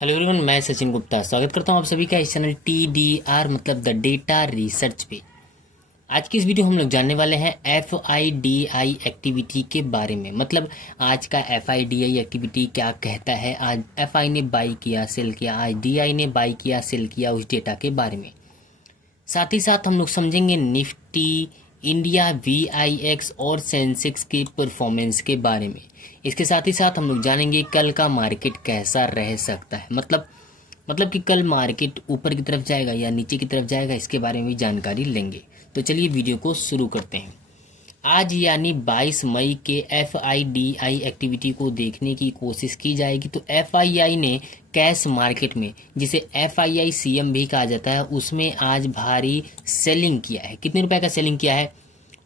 Hello everyone, मैं सचिन गुप्ता स्वागत करता हूं आप सभी का इस चैनल TDR मतलब द डेटा रिसर्च पे। आज की इस वीडियो हम लोग जानने वाले हैं FIDI एक्टिविटी के बारे में। मतलब आज का FIDI एक्टिविटी क्या कहता है। आज FI ने बाई किया, सेल किया, आज DI ने बाई किया, सेल किया, उस डेटा के बारे में। साथ ही साथ हम लोग समझेंगे निफ्टी, इंडिया VIX और सेंसेक्स की परफॉर्मेंस के बारे में। इसके साथ ही साथ हम लोग जानेंगे कल का मार्केट कैसा रह सकता है। मतलब कि कल मार्केट ऊपर की तरफ जाएगा या नीचे की तरफ जाएगा, इसके बारे में भी जानकारी लेंगे। तो चलिए वीडियो को शुरू करते हैं। आज यानी 22 मई के FIDI एक्टिविटी को देखने की कोशिश की जाएगी। तो FII ने कैश मार्केट में, जिसे FII-CM भी कहा जाता है, उसमें आज भारी सेलिंग किया है। कितने रुपए का सेलिंग किया है?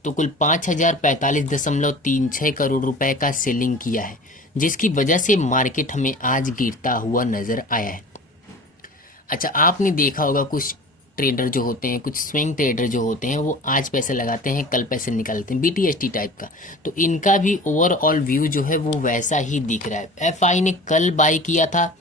तो कुल 5045.36 करोड़ रुपए का सेलिंग किया है, जिसकी वजह से मार्केट हमें आज गिरता हुआ नजर आया है। अच्छा, आपने देखा होगा कुछ ट्रेडर जो होते हैं, कुछ स्विंग ट्रेडर जो होते हैं, वो आज पैसे लगाते हैं, कल पैसे निकालते हैं, BTST टाइप का। तो इनका भी ओवरऑल व्यू जो है वो वैसा ही दिख रहा है। FI ने कल बाई किया था,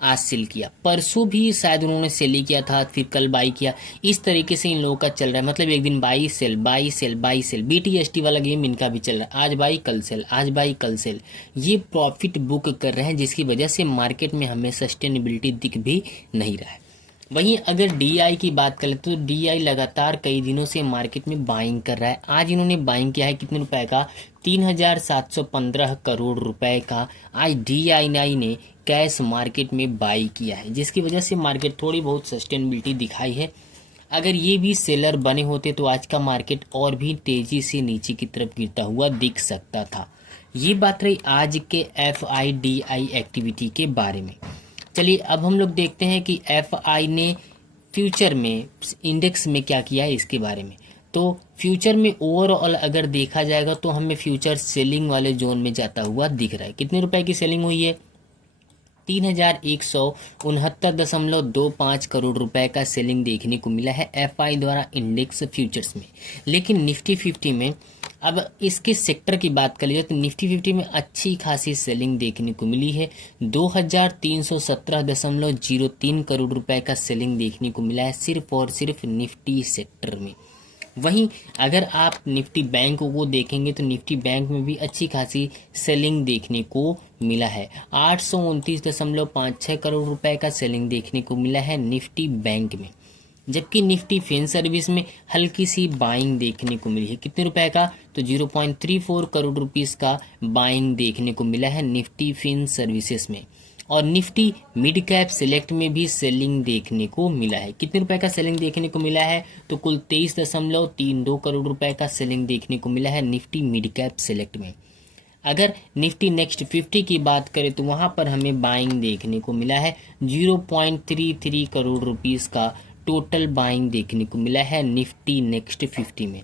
आज सेल किया, परसों भी शायद उन्होंने सेल ही किया था, फिर कल बाई किया। इस तरीके से इन लोगों का चल रहा है। मतलब एक दिन buy sell, buy sell, buy sell. BTST वाला गेम इनका भी चल रहा है, आज बाई कल सेल, आज बाई कल सेल। ये प्रॉफिट बुक कर रहे हैं, जिसकी वजह से मार्केट में हमें सस्टेनेबिलिटी दिख भी नहीं रहा है। वहीं अगर DI की बात करें तो DI लगातार कई दिनों से मार्केट में बाइंग कर रहा है। आज इन्होंने बाइंग किया है कितने रुपए का? 3715 करोड़ रुपए का आज DI ने कैश मार्केट में बाई किया है, जिसकी वजह से मार्केट थोड़ी बहुत सस्टेनेबिलिटी दिखाई है। अगर ये भी सेलर बने होते तो आज का मार्केट और भी तेजी से नीचे की तरफ गिरता हुआ दिख सकता था। ये बात रही आज के FIDI एक्टिविटी के बारे में। चलिए अब हम लोग देखते हैं कि FI ने फ्यूचर में, इंडेक्स में क्या किया है, इसके बारे में। तो फ्यूचर में ओवरऑल अगर देखा जाएगा तो हमें फ्यूचर सेलिंग वाले जोन में जाता हुआ दिख रहा है। कितने रुपए की सेलिंग हुई है? 3169.25 करोड़ रुपए का सेलिंग देखने को मिला है FI द्वारा इंडेक्स फ्यूचर्स में। लेकिन निफ्टी 50 में, अब इसके सेक्टर की बात कर लीजिए तो निफ्टी 50 में अच्छी खासी सेलिंग देखने को मिली है। 2317.03 करोड़ रुपए का सेलिंग देखने को मिला है सिर्फ और सिर्फ निफ्टी सेक्टर में। वहीं अगर आप निफ्टी बैंक को देखेंगे तो निफ्टी बैंक में भी अच्छी खासी सेलिंग देखने को मिला है। 829.56 करोड़ रुपए का सेलिंग देखने को मिला है निफ्टी बैंक में। जबकि निफ्टी फिन सर्विस में हल्की सी बाइंग देखने को मिली है। कितने रुपए का? तो 0.34 करोड़ रुपीस का बाइंग देखने को मिला है निफ्टी फिन सर्विसेज में। और निफ्टी मिड कैप सिलेक्ट में भी सेलिंग देखने को मिला है। कितने रुपए का सेलिंग देखने को मिला है? तो कुल 23.32 करोड़ रुपए का सेलिंग देखने को मिला है निफ्टी मिड कैप सिलेक्ट में। अगर निफ्टी नेक्स्ट 50 की बात करें तो वहां पर हमें बाइंग देखने को मिला है 0.33 करोड़ रुपीस का टोटल बाइंग देखने को मिला है निफ्टी नेक्स्ट 50 में।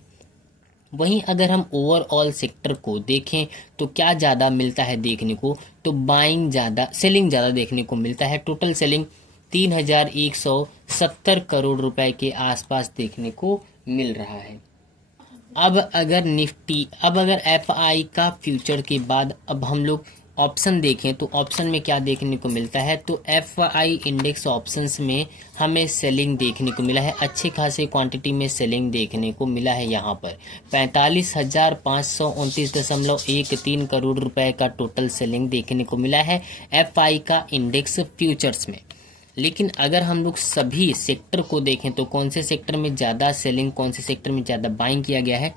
वहीं अगर हम ओवरऑल सेक्टर को देखें तो क्या ज़्यादा मिलता है देखने को? तो बाइंग ज़्यादा, सेलिंग ज़्यादा देखने को मिलता है। टोटल सेलिंग 3170 करोड़ रुपए के आसपास देखने को मिल रहा है। अब अगर FI का फ्यूचर के बाद अब हम लोग ऑप्शन देखें तो ऑप्शन में क्या देखने को मिलता है? तो FI इंडेक्स ऑप्शंस में हमें सेलिंग देखने को मिला है, अच्छे खासे क्वांटिटी में सेलिंग देखने को मिला है। यहाँ पर 45,529.13 करोड़ रुपए का टोटल सेलिंग देखने को मिला है FI का इंडेक्स फ्यूचर्स में। लेकिन अगर हम लोग सभी सेक्टर को देखें तो कौन से सेक्टर में ज़्यादा सेलिंग, कौन से सेक्टर में ज़्यादा बाइंग किया गया है,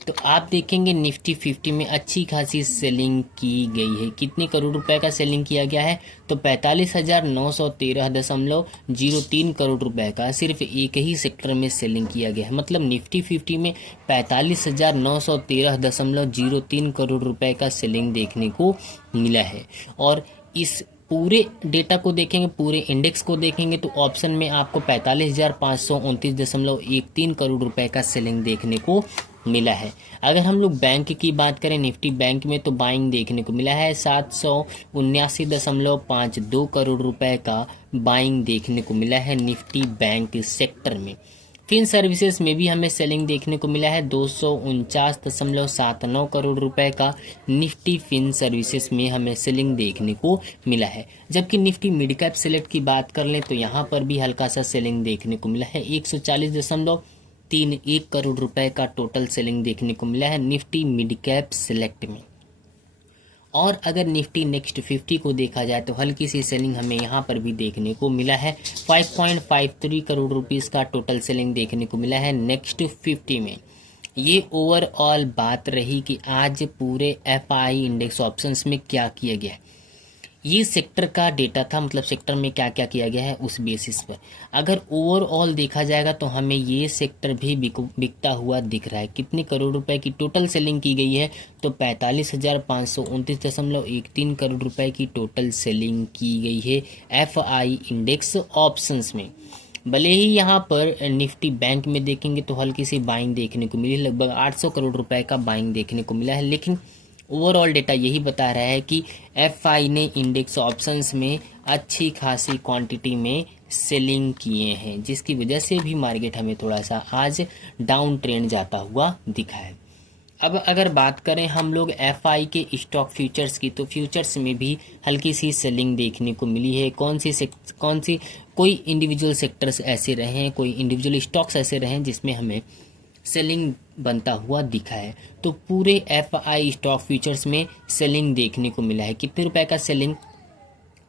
तो आप देखेंगे निफ्टी 50 में अच्छी खासी सेलिंग की गई है। कितने करोड़ रुपए का सेलिंग किया गया है? तो 45,913.03 करोड़ रुपए का सिर्फ एक ही सेक्टर में सेलिंग किया गया है। मतलब निफ्टी 50 में 45,913.03 करोड़ रुपए का सेलिंग देखने को मिला है। और इस पूरे डेटा को देखेंगे, पूरे इंडेक्स को देखेंगे तो ऑप्शन में आपको 45,529.13 करोड़ रुपए का सेलिंग देखने को मिला है। अगर हम लोग बैंक की बात करें, निफ्टी बैंक में तो बाइंग देखने को मिला है 779.52 करोड़ रुपए का बाइंग देखने को मिला है निफ्टी बैंक सेक्टर में। फिन सर्विसेज में भी हमें सेलिंग देखने को मिला है 249.79 करोड़ रुपए का निफ्टी फिन सर्विसेज में हमें सेलिंग देखने को मिला है। जबकि निफ्टी मिड कैप सेलेक्ट की बात कर लें तो यहाँ पर भी हल्का सा सेलिंग देखने को मिला है 140.31 करोड़ रुपए का टोटल सेलिंग देखने को मिला है निफ्टी मिड कैप सेलेक्ट में। और अगर निफ्टी नेक्स्ट 50 को देखा जाए तो हल्की सी सेलिंग हमें यहाँ पर भी देखने को मिला है 5.53 करोड़ रुपीस का टोटल सेलिंग देखने को मिला है नेक्स्ट 50 में। ये ओवरऑल बात रही कि आज पूरे एफआई इंडेक्स ऑप्शंस में क्या किया गया है। ये सेक्टर का डेटा था, मतलब सेक्टर में क्या क्या किया गया है उस बेसिस पर। अगर ओवरऑल देखा जाएगा तो हमें ये सेक्टर भी बिकता हुआ दिख रहा है। कितने करोड़ रुपए की टोटल सेलिंग की गई है तो 45,529.13 करोड़ रुपए की टोटल सेलिंग की गई है एफआई इंडेक्स ऑप्शंस में। भले ही यहाँ पर निफ्टी बैंक में देखेंगे तो हल्की सी बाइंग देखने को मिली, लगभग 800 करोड़ रुपए का बाइंग देखने को मिला है, लेकिन ओवरऑल डेटा यही बता रहा है कि एफआई ने इंडेक्स ऑप्शंस में अच्छी खासी क्वांटिटी में सेलिंग किए हैं, जिसकी वजह से भी मार्केट हमें थोड़ा सा आज डाउन ट्रेंड जाता हुआ दिखा है। अब अगर बात करें हम लोग एफआई के स्टॉक फ्यूचर्स की, तो फ्यूचर्स में भी हल्की सी सेलिंग देखने को मिली है। कोई इंडिविजुअल सेक्टर्स ऐसे रहे हैं, कोई इंडिविजुअल स्टॉक्स ऐसे रहे हैं जिसमें हमें सेलिंग बनता हुआ दिखा है। तो पूरे एफआई स्टॉक फ्यूचर्स में सेलिंग देखने को मिला है। कितने रुपए का सेलिंग?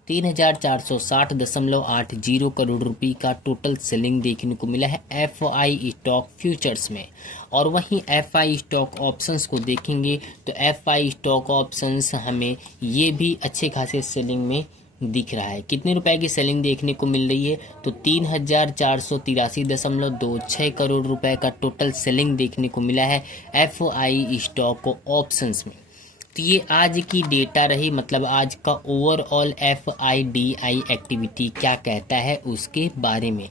3,460.80 करोड़ रुपए का टोटल सेलिंग देखने को मिला है एफआई स्टॉक फ्यूचर्स में। और वहीं एफआई स्टॉक ऑप्शंस को देखेंगे तो एफआई स्टॉक ऑप्शंस हमें ये भी अच्छे खासे सेलिंग में दिख रहा है। कितने रुपए की सेलिंग देखने को मिल रही है तो 3,483.26 करोड़ रुपए का टोटल सेलिंग देखने को मिला है एफआई स्टॉक ऑप्शंस में। तो ये आज की डेटा रही, मतलब आज का ओवरऑल एफआईडीआई एक्टिविटी क्या कहता है उसके बारे में।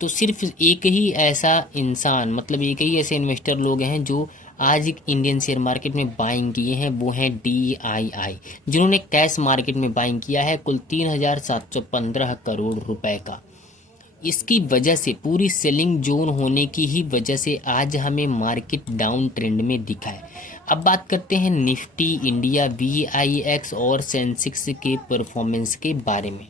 तो सिर्फ एक ही ऐसा इंसान, मतलब एक ही ऐसे इन्वेस्टर लोग हैं जो आज इंडियन शेयर मार्केट में बाइंग किए हैं, वो हैं DII, जिन्होंने कैश मार्केट में बाइंग किया है कुल 3,715 करोड़ रुपए का। इसकी वजह से, पूरी सेलिंग जोन होने की ही वजह से आज हमें मार्केट डाउन ट्रेंड में दिखा है। अब बात करते हैं निफ्टी इंडिया, VIX और सेंसेक्स के परफॉर्मेंस के बारे में।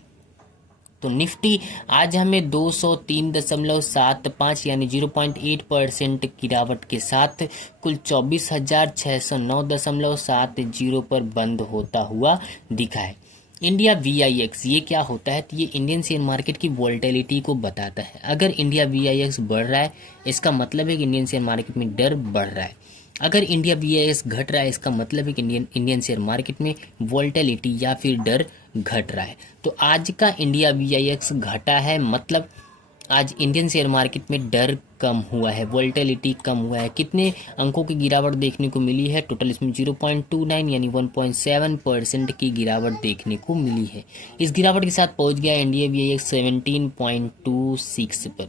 तो निफ्टी आज हमें 203.75 यानी 0.8% गिरावट के साथ कुल 24,609.70 पर बंद होता हुआ दिखा है। इंडिया VIX ये क्या होता है? तो ये इंडियन शेयर मार्केट की वोलेटिलिटी को बताता है। अगर इंडिया VIX बढ़ रहा है इसका मतलब है कि इंडियन शेयर मार्केट में डर बढ़ रहा है। अगर इंडिया VIX घट रहा है इसका मतलब है कि इंडियन शेयर मार्केट में वोलेटिलिटी या फिर डर घट रहा है। तो आज का इंडिया VIX घटा है, मतलब आज इंडियन शेयर मार्केट में डर कम हुआ है, वोलेटिलिटी कम हुआ है। कितने अंकों की गिरावट देखने को मिली है? टोटल इसमें 0.29 यानी 1.7% की गिरावट देखने को मिली है। इस गिरावट के साथ पहुंच गया इंडिया VIX 17.26 पर।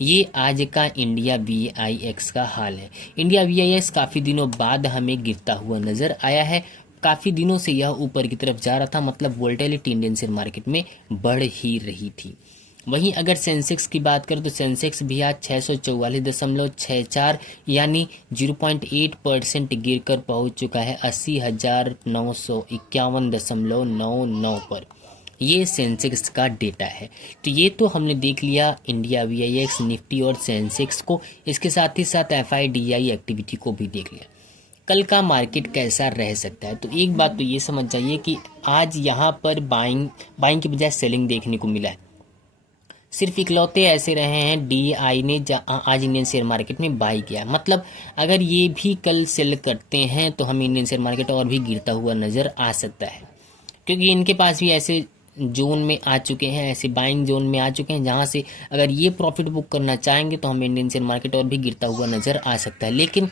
ये आज का इंडिया VIX का हाल है। इंडिया VIX काफ़ी दिनों बाद हमें गिरता हुआ नज़र आया है। काफ़ी दिनों से यह ऊपर की तरफ जा रहा था, मतलब वोलेटिलिटी इंडियन शेयर मार्केट में बढ़ ही रही थी। वहीं अगर सेंसेक्स की बात करें तो सेंसेक्स भी आज 644.64 यानी 0.8% गिर कर पहुँच चुका है 80,951.99 पर। ये सेंसेक्स का डेटा है। तो ये तो हमने देख लिया इंडिया VIX, निफ्टी और सेंसेक्स को। इसके साथ ही साथ FIDI एक्टिविटी को भी देख लिया। कल का मार्केट कैसा रह सकता है? तो एक बात तो ये समझ जाइए कि आज यहाँ पर बाइंग की बजाय सेलिंग देखने को मिला है। सिर्फ इकलौते ऐसे रहे हैं DI ने आज इंडियन शेयर मार्केट में बाई किया। मतलब अगर ये भी कल सेल करते हैं तो हमें इंडियन शेयर मार्केट और भी गिरता हुआ नज़र आ सकता है, क्योंकि इनके पास भी ऐसे जोन में आ चुके हैं, ऐसे बाइंग जोन में आ चुके हैं जहां से अगर ये प्रॉफिट बुक करना चाहेंगे तो हमें इंडियन शेयर मार्केट और भी गिरता हुआ नज़र आ सकता है। लेकिन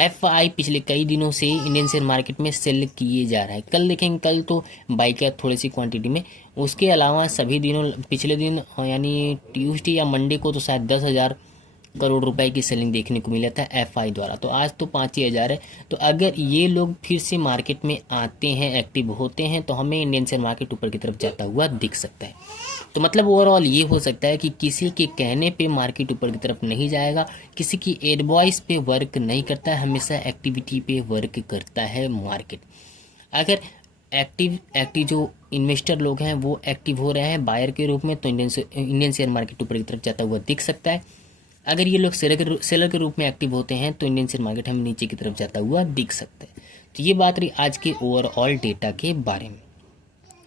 FI पिछले कई दिनों से इंडियन शेयर मार्केट में सेल किए जा रहा है। कल देखेंगे, कल तो बाई किया थोड़ी सी क्वांटिटी में। उसके अलावा सभी दिनों, पिछले दिन यानी ट्यूसडे या मंडे को तो शायद 10,000 करोड़ रुपए की सेलिंग देखने को मिला था एफआई द्वारा। तो आज तो 5,000 है। तो अगर ये लोग फिर से मार्केट में आते हैं, एक्टिव होते हैं, तो हमें इंडियन शेयर मार्केट ऊपर की तरफ जाता हुआ दिख सकता है। तो मतलब ओवरऑल ये हो सकता है कि किसी के कहने पे मार्केट ऊपर की तरफ नहीं जाएगा, किसी की एडवाइस पे वर्क नहीं करता है, हमेशा एक्टिविटी पे वर्क करता है मार्केट। अगर एक्टिव जो इन्वेस्टर लोग हैं वो एक्टिव हो रहे हैं बायर के रूप में, तो इंडियन शेयर मार्केट ऊपर की तरफ जाता हुआ दिख सकता है। अगर ये लोग सेलर के रूप में एक्टिव होते हैं तो इंडियन शेयर मार्केट हमें नीचे की तरफ जाता हुआ दिख सकता है। तो ये बात रही आज के ओवरऑल डेटा के बारे में।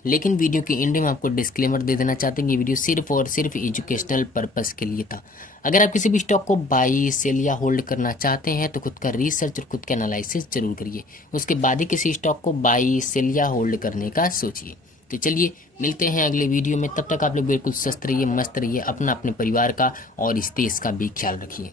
लेकिन वीडियो के एंड में आपको डिस्क्लेमर दे देना चाहते हैं, ये वीडियो सिर्फ और सिर्फ एजुकेशनल पर्पस के लिए था। अगर आप किसी भी स्टॉक को बाई, सेल या होल्ड करना चाहते हैं तो खुद का रिसर्च और खुद का एनालिसिस जरूर करिए, उसके बाद ही किसी स्टॉक को बाई, सेल या होल्ड करने का सोचिए। तो चलिए मिलते हैं अगले वीडियो में, तब तक आप लोग बिल्कुल स्वस्थ रहिए, मस्त रहिए, अपना अपने परिवार का और इस देश का भी ख्याल रखिए।